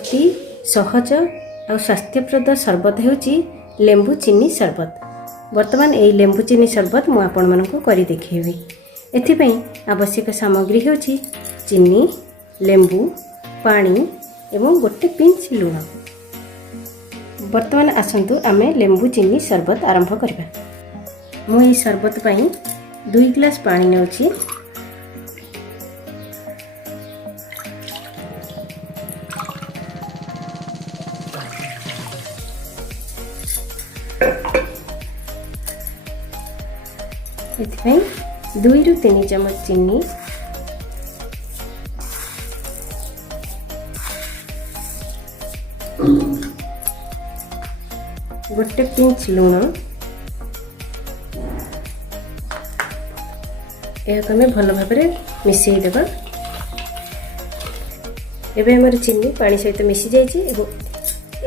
अति सहज और स्वास्थ्यप्रद शरबत होउची लेंबू चीनी शरबत। वर्तमान यही लेंबू चीनी शरबत मु आपण मानक करी देखैबी। एथिपई आवश्यक सामग्री होउची चीनी, लेंबू, पानी एवं गोटे पिंच लूण। वर्तमान आसंतु आमे लेंबू चीनी शरबत आरंभ करबा। मु ई शरबत पई 2 ग्लास पानी नेउची। एथिपई 2 रु 3 चम्मच चीनी, गोटे पिंच लूण, यह आम भल भाव मिसई देबा। एबे हमर चीनी पानी सहित मिसी जाइए।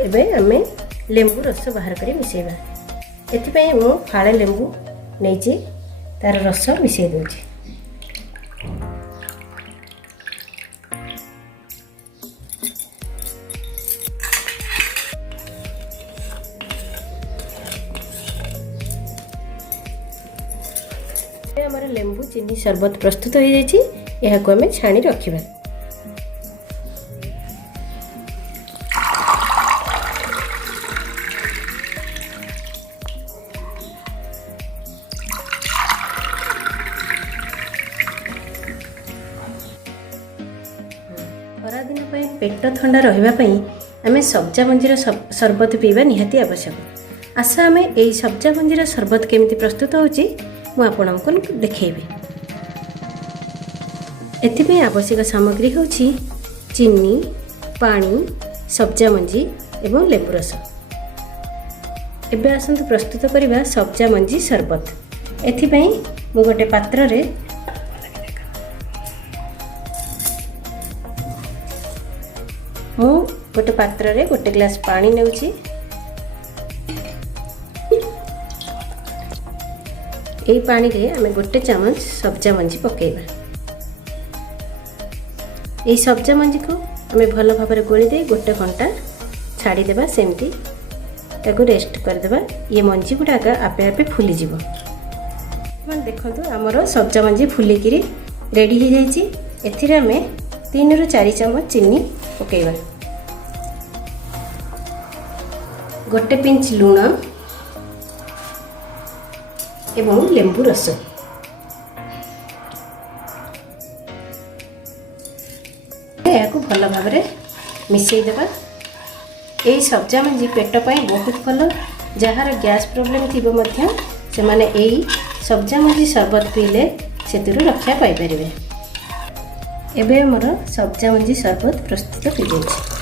एबे आमे लेंबू रस बाहर करी मिसेबा। एथिपई मु फाळे लेंबू नेची तार रस मिसई दूची। हमारे लेंबू चीनी शरबत प्रस्तुत हो जाइए। यह को हमें छाणी रखिबा। खरा दिन पेट ठंडा रहिबा आमे सब्जा मंजीर शरबत पीवा निहाती आवश्यक। आशा आमे एई सब्जा मंजीर शरबत केमिति प्रस्तुत होची मु आपनको देखैबी। एथिपई आवश्यक सामग्री होची चीनी, पानी, सब्जा मंजी एवं लेंबू रस। एबे आसंतु प्रस्तुत करिबा सब्जा मंजी शरबत। एथिपई मु गोटे पात्र रे गोटे ग्लास पानी नेउची। एई पानी रे आमे गोटे चम्मच सब्जा मंजी पकेइबा। एई सब्जा मंजी को आमे भल भाव में गोली दे गोटे घंटा छाड़ी देबा। सेमती ताको रेस्ट कर देबा। ये मंजी गुडाक आपे आपे फुली जिवो। मन देखंतु हमरो सब्जा मंजी फुली किरी रेडी हो जाइछि। एथिरे आमे 3 रु 4 चम्मच चीनी पकेइबा, गोटे पिंच लूण एवं लेंबू रस। याकू भल भाव में मिसई देबा। एई सब्जा मंजी पेट पाई बहुत भल। जार गैस प्रॉब्लम थिबो मध्य से माने एई सब्जा मंजी शरबत पीले सेतिरु रक्षा पाई परिबे। एबे हमर सब्जा मंजी शरबत प्रस्तुत हो जाइए।